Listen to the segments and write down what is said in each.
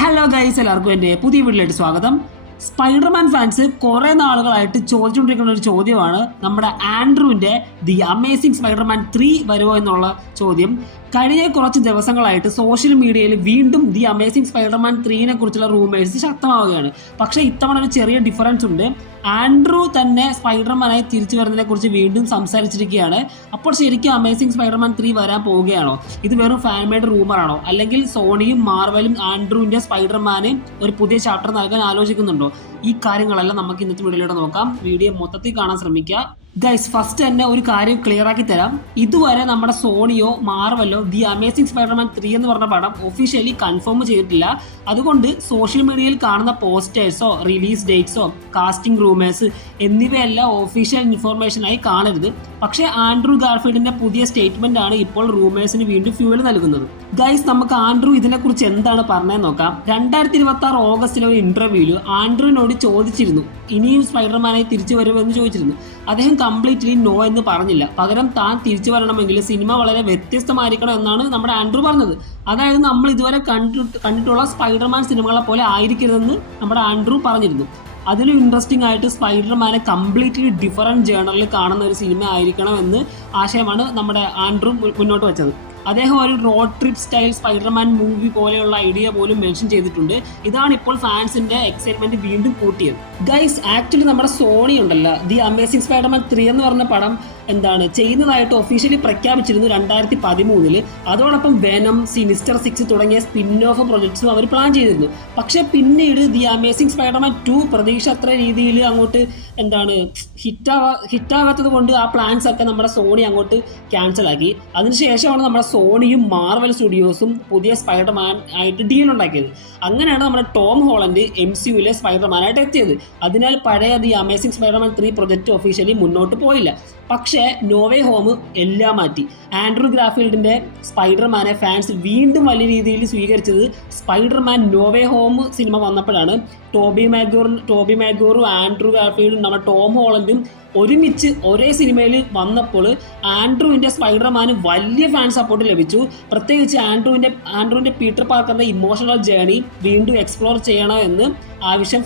Hello guys, എല്ലാവർക്കും എൻ്റെ പുതിയ വീട്ടിലേക്ക് സ്വാഗതം. സ്പൈഡർമാൻ ഫാൻസ് കുറേ നാളുകളായിട്ട് ചോദിച്ചുകൊണ്ടിരിക്കുന്ന ഒരു ചോദ്യമാണ് നമ്മുടെ ആൻഡ്രൂവിൻ്റെ ദി അമേസിംഗ് സ്പൈഡർമാൻ 3 വരുമോ എന്നുള്ള ചോദ്യം. കഴിഞ്ഞ കുറച്ച് ദിവസങ്ങളായിട്ട് സോഷ്യൽ മീഡിയയിൽ വീണ്ടും ദി അമേസിംഗ് സ്പൈഡർമാൻ 3നെ കുറിച്ചുള്ള റൂമേഴ്സ് ശക്തമാവുകയാണ്. പക്ഷേ ഇത്തവണ ഒരു ചെറിയ ഡിഫറൻസ് ഉണ്ട്. ആൻഡ്രൂ തന്നെ സ്പൈഡർമാനായി തിരിച്ചു വരുന്നതിനെ കുറിച്ച് വീണ്ടും സംസാരിച്ചിരിക്കുകയാണ്. അപ്പോൾ ശരിക്കും അമേസിംഗ് സ്പൈഡർമാൻ 3 വരാൻ പോവുകയാണോ? ഇത് വെറും ഫാൻ മെയ്ഡ് റൂമറാണോ? അല്ലെങ്കിൽ സോണിയും മാർവലും ആൻഡ്രൂവിൻ്റെ സ്പൈഡർമാന് ഒരു പുതിയ ചാപ്റ്റർ നൽകാൻ ആലോചിക്കുന്നുണ്ടോ? ഈ കാര്യങ്ങളെല്ലാം നമുക്ക് ഇന്നത്തെ വീഡിയോയിലൂടെ നോക്കാം. വീഡിയോ മൊത്തത്തിൽ കാണാൻ ശ്രമിക്കുക. ഗൈസ്, ഫസ്റ്റ് തന്നെ ഒരു കാര്യം ക്ലിയർ ആക്കി തരാം. ഇതുവരെ നമ്മുടെ സോണിയോ മാർവലോ ദി അമേസിംഗ് സ്പൈഡർമാൻ 3 എന്ന് പറഞ്ഞ പടം ഒഫീഷ്യലി കൺഫേം ചെയ്തിട്ടില്ല. അതുകൊണ്ട് സോഷ്യൽ മീഡിയയിൽ കാണുന്ന പോസ്റ്റേഴ്സോ റിലീസ് ഡേറ്റ്സോ കാസ്റ്റിംഗ് റൂമേഴ്സ് എന്നിവയെല്ലാം ഒഫീഷ്യൽ ഇൻഫോർമേഷനായി കാണരുത്. പക്ഷേ ആൻഡ്രൂ ഗാർഫീൽഡിന്റെ പുതിയ സ്റ്റേറ്റ്മെന്റ് ആണ് ഇപ്പോൾ റൂമേഴ്സിന് വീണ്ടും ഫ്യൂവൽ നൽകുന്നത്. ഗൈസ്, നമുക്ക് ആൻഡ്രൂ ഇതിനെക്കുറിച്ച് എന്താണ് പറഞ്ഞതെന്ന് നോക്കാം. 2026 ഓഗസ്റ്റിലെ ഒരു ഇന്റർവ്യൂവിൽ ആൻഡ്രൂവിനോട് ചോദിച്ചിരുന്നു ഇനിയും സ്പൈഡർമാനായി തിരിച്ചു വരുമെന്ന് ചോദിച്ചിരുന്നു. അദ്ദേഹം കംപ്ലീറ്റ്ലി നോ എന്ന് പറഞ്ഞില്ല. പകരം താൻ തിരിച്ചു വരണമെങ്കിൽ സിനിമ വളരെ വ്യത്യസ്തമായിരിക്കണം എന്നാണ് നമ്മുടെ ആൻഡ്രൂ പറഞ്ഞത്. അതായത് നമ്മൾ ഇതുവരെ കണ്ടിട്ടുള്ള സ്പൈഡർമാൻ സിനിമകളെ പോലെ ആയിരിക്കരുതെന്ന് നമ്മുടെ ആൻഡ്രൂ പറഞ്ഞിരുന്നു. അതിലും ഇൻട്രസ്റ്റിംഗ് ആയിട്ട് സ്പൈഡർമാനെ കംപ്ലീറ്റ്ലി ഡിഫറൻറ്റ് ജേണറിൽ കാണുന്ന ഒരു സിനിമ ആയിരിക്കണം എന്ന് ആശയമാണ് നമ്മുടെ ആൻഡ്രൂ മുന്നോട്ട് വെച്ചത്. അദ്ദേഹം ഒരു road trip style Spiderman movie പോലെയുള്ള ഐഡിയ പോലും മെൻഷൻ ചെയ്തിട്ടുണ്ട്. ഇതാണ് ഇപ്പോൾ ഫാൻസിന്റെ എക്സൈറ്റ്മെന്റ് വീണ്ടും കൂട്ടിയത്. ഗൈസ്, ആക്ച്വലി നമ്മുടെ സോണി ഉണ്ടല്ലോ, ദി അമേസിംഗ് സ്പൈഡർമാൻ 3 എന്ന് പറഞ്ഞ പടം ചെയ്യുന്നതായിട്ട് ഒഫീഷ്യലി പ്രഖ്യാപിച്ചിരുന്നു 2013. അതോടൊപ്പം വെനം, സിനിസ്റ്റർ 6 തുടങ്ങിയ സ്പിൻ ഓഫ് പ്രൊജക്ട്സും അവർ പ്ലാൻ ചെയ്തിരുന്നു. പക്ഷെ പിന്നീട് ദി അമേസിംഗ് സ്പൈഡർമാൻ 2 പ്രതീക്ഷ അത്ര രീതിയിൽ അങ്ങോട്ട് ഹിറ്റാകാത്തത് കൊണ്ട് ആ പ്ലാൻസ് ഒക്കെ നമ്മുടെ സോണി അങ്ങോട്ട് ക്യാൻസൽ ആക്കി. അതിനുശേഷമാണ് നമ്മുടെ സോണിയും മാർവൽ സ്റ്റുഡിയോസും പുതിയ സ്പൈഡർമാൻ ആയിട്ട് ഡീൽ ഉണ്ടാക്കിയത്. അങ്ങനെയാണ് നമ്മുടെ ടോം ഹോളണ്ട് MCUവിലെ സ്പൈഡർമാനായിട്ട് എത്തിയത്. അതിനാൽ പഴയ the amazing Spiderman 3 project officially മുന്നോട്ട് പോയില്ല. പക്ഷേ നോവേ ഹോം എല്ലാം മാറ്റി. ആൻഡ്രൂ ഗാർഫീൽഡിന്റെ സ്പൈഡർമാനെ ഫാൻസ് വീണ്ടും വലിയ രീതിയിൽ സ്വീകരിച്ചത് സ്പൈഡർമാൻ നോവേ ഹോം സിനിമ വന്നപ്പോഴാണ്. ടോബി മാഗ്വറും ആൻഡ്രൂ ഗാർഫീൽഡും നമ്മുടെ ടോം ഹോളണ്ടും ഒരുമിച്ച് ഒരേ സിനിമയിൽ വന്നപ്പോൾ ആൻഡ്രൂവിൻ്റെ സ്പൈഡർമാന് വലിയ ഫാൻ സപ്പോർട്ട് ലഭിച്ചു. പ്രത്യേകിച്ച് ആൻഡ്രൂവിൻ്റെ പീറ്റർ പാർക്കറിൻ്റെ ഇമോഷണൽ ജേണി വീണ്ടും എക്സ്പ്ലോർ ചെയ്യണമെന്ന് ആവശ്യം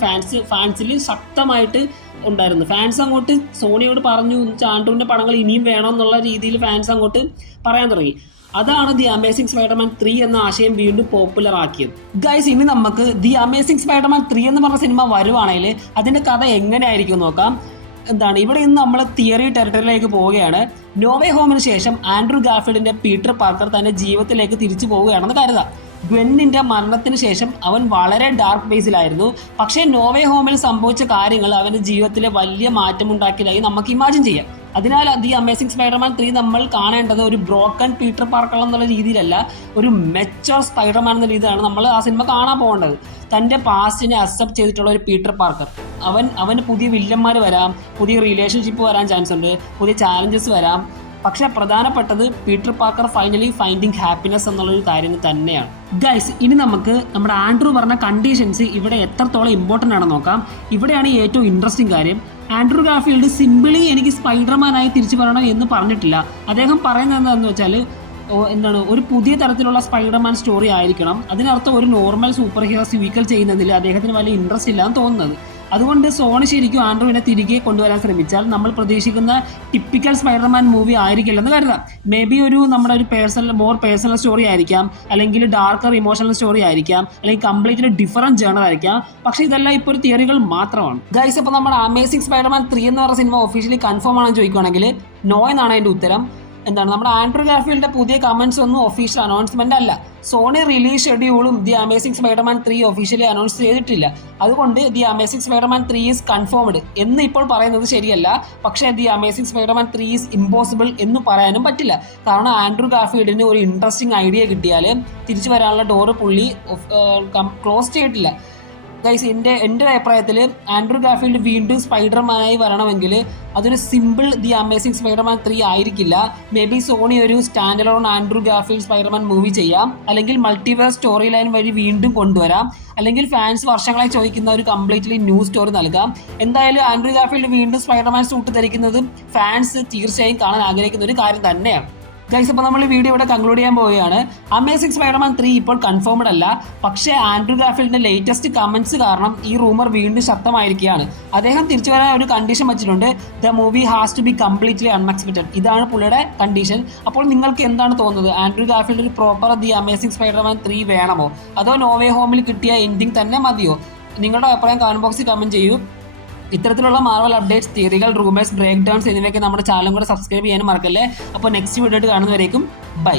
ഫാൻസിൽ ശക്തമായിട്ട് ഉണ്ടായിരുന്നു. ഫാൻസ് അങ്ങോട്ട് സോണിയോട് പറഞ്ഞു ആൻഡ്രൂവിൻ്റെ പടങ്ങൾ ഇനിയും വേണമെന്നുള്ള രീതിയിൽ ഫാൻസ് അങ്ങോട്ട് പറയാൻ തുടങ്ങി. അതാണ് ദി അമേസിംഗ് സ്പൈഡർമാൻ 3 എന്ന ആശയം വീണ്ടും പോപ്പുലർ ആക്കിയത്. ഗൈസ്, ഇനി നമുക്ക് ദി അമേസിംഗ് സ്പൈഡർമാൻ 3 എന്ന് പറഞ്ഞ സിനിമ വരുവാണെങ്കിൽ അതിൻ്റെ കഥ എങ്ങനെയായിരിക്കും നോക്കാം. ഇവിടെ ഇന്ന് നമ്മൾ തിയറി ടെറിട്ടറിയിലേക്ക് പോവുകയാണ്. നോവേ ഹോമിന് ശേഷം ആൻഡ്രൂ ഗാർഫീൽഡിന്റെ പീറ്റർ പാർക്കർ തന്റെ ജീവിതത്തിലേക്ക് തിരിച്ചു പോവുകയാണെന്ന് കരുതാം. ഗ്വെന്നിന്റെ മരണത്തിന് ശേഷം അവൻ വളരെ ഡാർക്ക് ബേസിലായിരുന്നു. പക്ഷേ നോവേ ഹോമിൽ സംഭവിച്ച കാര്യങ്ങൾ അവന്റെ ജീവിതത്തിലെ വലിയ മാറ്റമുണ്ടാക്കിയതായി നമുക്ക് ഇമാജിൻ ചെയ്യാം. അതിനാൽ ദി അമേസിംഗ് സ്പൈഡർമാൻ 3 നമ്മൾ കാണേണ്ടത് ഒരു ബ്രോക്കൺ പീറ്റർ പാർക്കർ എന്നുള്ള രീതിയിലല്ല, ഒരു മെച്ചർ സ്പൈഡർമാൻ എന്ന രീതിയിലാണ് നമ്മൾ ആ സിനിമ കാണാൻ പോകേണ്ടത്. തൻ്റെ പാസ്റ്റിനെ അക്സെപ്റ്റ് ചെയ്തിട്ടുള്ള ഒരു പീറ്റർ പാർക്കർ. അവന് പുതിയ വില്ലന്മാർ വരാം, പുതിയ റിലേഷൻഷിപ്പ് വരാൻ ചാൻസ് ഉണ്ട്, പുതിയ ചാലഞ്ചസ് വരാം. പക്ഷേ പ്രധാനപ്പെട്ടത് Peter Parker finally finding happiness എന്നുള്ളൊരു കാര്യം തന്നെയാണ്. ഗൈസ്, ഇനി നമുക്ക് നമ്മുടെ ആൻഡ്രൂ പറഞ്ഞ കണ്ടീഷൻസ് ഇവിടെ എത്രത്തോളം ഇമ്പോർട്ടൻ്റ് ആണെന്ന് നോക്കാം. ഇവിടെയാണ് ഏറ്റവും ഇൻട്രസ്റ്റിംഗ് കാര്യം. ആൻഡ്രൂ ഗാർഫീൽഡ് സിംപിളി എനിക്ക് സ്പൈഡർമാനായി തിരിച്ചു വരണം എന്ന് പറഞ്ഞിട്ടില്ല. അദ്ദേഹം പറയുന്നത് എന്താണെന്ന് വെച്ചാൽ ഒരു പുതിയ തരത്തിലുള്ള സ്പൈഡർമാൻ സ്റ്റോറി ആയിരിക്കണം. അതിനർത്ഥം ഒരു നോർമൽ സൂപ്പർ ഹീറോ സ്വീക്കൽ ചെയ്യുന്നതിൽ അദ്ദേഹത്തിന് വലിയ ഇൻട്രസ്റ്റ് ഇല്ലാന്ന് തോന്നുന്നത്. അതുകൊണ്ട് സോണി ശരിക്കും ആൻഡ്രൂവിനെ തിരികെ കൊണ്ടുവരാൻ ശ്രമിച്ചാൽ നമ്മൾ പ്രതീക്ഷിക്കുന്ന ടിപ്പിക്കൽ സ്പൈഡർമാൻ മൂവി ആയിരിക്കില്ലെന്ന് കരുതാം. മേ ബി നമ്മുടെ ഒരു മോർ പേഴ്സണൽ സ്റ്റോറി ആയിരിക്കാം, അല്ലെങ്കിൽ ഡാർക്കർ ഇമോഷണൽ സ്റ്റോറി ആയിരിക്കാം, അല്ലെങ്കിൽ കംപ്ലീറ്റ്ലി ഡിഫറൻറ്റ് ജേണർ ആയിരിക്കാം. പക്ഷേ ഇതെല്ലാം ഇപ്പോൾ ഒരു തിയറികൾ മാത്രമാണ്. ഗൈസ്, അപ്പോൾ നമ്മുടെ അമേസിംഗ് സ്പൈഡർമാൻ 3 എന്ന് പറഞ്ഞ സിനിമ ഒഫീഷ്യലി കൺഫേം ആണെന്ന് ചോദിക്കുകയാണെങ്കിൽ നോ എന്നാണ് അതിൻ്റെ ഉത്തരം. നമ്മുടെ ആൻഡ്രൂ ഗാർഫീൽഡിന്റെ പുതിയ കമന്റ്സ് ഒന്നും ഒഫീഷ്യൽ അനൗൺസ്മെന്റ് അല്ല. സോണി റിലീസ് ഷെഡ്യൂളും the amazing Spiderman 3 officially announce ചെയ്തിട്ടില്ല. അതുകൊണ്ട് the amazing Spiderman 3 is confirmed എന്ന് ഇപ്പോൾ പറയുന്നത് ശരിയല്ല. പക്ഷേ the amazing Spiderman 3 is impossible എന്ന് പറയാനും പറ്റില്ല. കാരണം ആൻഡ്രൂ ഗാർഫീൽഡിന് ഒരു ഇൻട്രസ്റ്റിംഗ് ഐഡിയ കിട്ടിയാൽ തിരിച്ചു വരാനുള്ള ഡോറ് പുള്ളി ക്ലോസ് ചെയ്തിട്ടില്ല. ഗൈസ്, എൻ്റെ അഭിപ്രായത്തിൽ ആൻഡ്രൂ ഗാർഫീൽഡ് വീണ്ടും സ്പൈഡർമാനായി വരണമെങ്കിൽ അതൊരു സിമ്പിൾ ദി അമേസിംഗ് സ്പൈഡർമാൻ 3 ആയിരിക്കില്ല. മേ ബി സോണി ഒരു stand alone Andrew Garfield Spiderman movie ചെയ്യാം, അല്ലെങ്കിൽ മൾട്ടിവേഴ്സ് സ്റ്റോറി ലൈൻ വഴി വീണ്ടും കൊണ്ടുവരാം, അല്ലെങ്കിൽ ഫാൻസ് വർഷങ്ങളായി ചോദിക്കുന്ന ഒരു കംപ്ലീറ്റ്ലി ന്യൂ സ്റ്റോറി നൽകാം. എന്തായാലും ആൻഡ്രൂ ഗാർഫീൽഡ് വീണ്ടും സ്പൈഡർമാൻ സൂട്ട് ധരിക്കുന്നത് ഫാൻസ് തീർച്ചയായും കാണാൻ ആഗ്രഹിക്കുന്ന ഒരു കാര്യം തന്നെയാണ്. ഗൈസ്, അപ്പോൾ നമ്മൾ ഈ വീഡിയോ ഇവിടെ കൺക്ലൂഡ് ചെയ്യാൻ പോവുകയാണ്. അമേസിംഗ് സ്പൈഡർമാൻ 3 ഇപ്പോൾ കൺഫേംഡ് അല്ല, പക്ഷേ ആൻഡ്രൂ ഗാർഫീൽഡിന്റെ ലേറ്റസ്റ്റ് കമന്റ്സ് കാരണം ഈ റൂമർ വീണ്ടും ശക്തമായിരിക്കുകയാണ്. അദ്ദേഹം തിരിച്ചു വരാൻ ഒരു കണ്ടീഷൻ വെച്ചിട്ടുണ്ട്. The movie has to be completely unexpected. ഇതാണ് പുള്ളിയുടെ കണ്ടീഷൻ. അപ്പോൾ നിങ്ങൾക്ക് എന്താണ് തോന്നുന്നത്? ആൻഡ്രൂ ഗാർഫീൽഡ് ഒരു പ്രോപ്പർ ദി അമേസിംഗ് സ്പൈഡർമാൻ 3 വേണമോ, അതോ നോ വേ ഹോമിൽ കിട്ടിയ എൻഡിങ് തന്നെ മതിയോ? നിങ്ങളുടെ അഭിപ്രായം കമന്റ് ബോക്സിൽ കമന്റ് ചെയ്യൂ. ഇത്തരത്തിലുള്ള മാർവൽ അപ്ഡേറ്റ്സ്, തിയറികൾ, റൂമേഴ്സ്, ബ്രേക്ക് ഡൗൺസ് എന്നിവയൊക്കെ നമ്മുടെ ചാനലും കൂടെ സബ്സ്ക്രൈബ് ചെയ്യാനും മറക്കല്ലേ. അപ്പോൾ നെക്സ്റ്റ് വീഡിയോ ആയിട്ട് കാണുന്നവരേക്കും ബൈ.